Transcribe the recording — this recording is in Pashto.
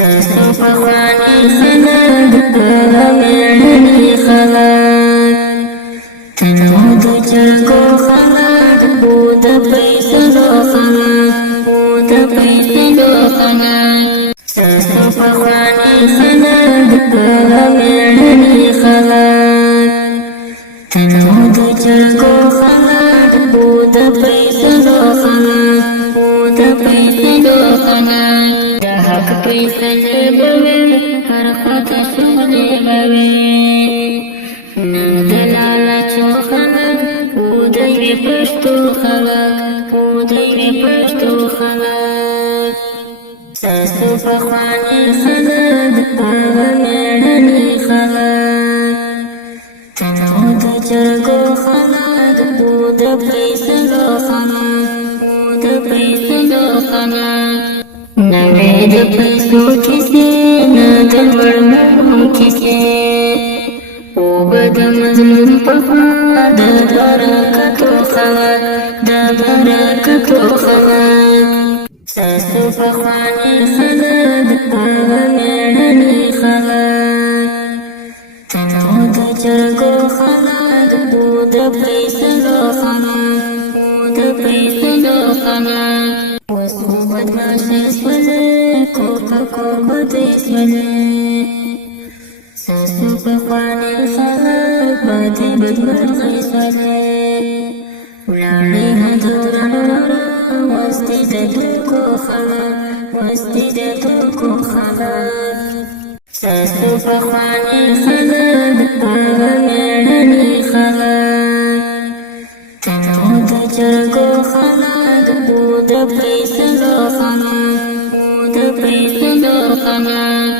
تاسو پخواني خلک کله مېړني خلک تنو د جرګو خلک بو د پیسو خلک بو د پیسو خلک تاسو پخواني خلک کله مېړني خلک تنو د جرګو خلک بو د پیسو خلک بو د پیسو خلک حق فیصلې بوي هر خواته سولې بوي نن د لالچو خلک ودوي پښتو خلک ودوي پښتو خلک تاسو پخواني خلک هغه مېړني خلک تنو د جرګو خلک د پیسو خلک د پیسو خلک نوې د پیسو کیسې نه د مړمو کیسې اوبه د مظلوم په خوا د برکتو خلک د برکتو خلک تاسو پخواني خلک هغه مېړني خلک تنو د جرګو خلک د پیسو خلک د پیسو خلک بدماشي سولې کوکه دې سولې تاسو پخواني خلک باندې بدمرغي سولې ولاړې هدورانو واستې د دوکو خلک واستې د دوکو خلک تاسو پخواني خلک هغه مېړني خلک تنو د جرګو خلک د پیسو خلک د پیسو خلک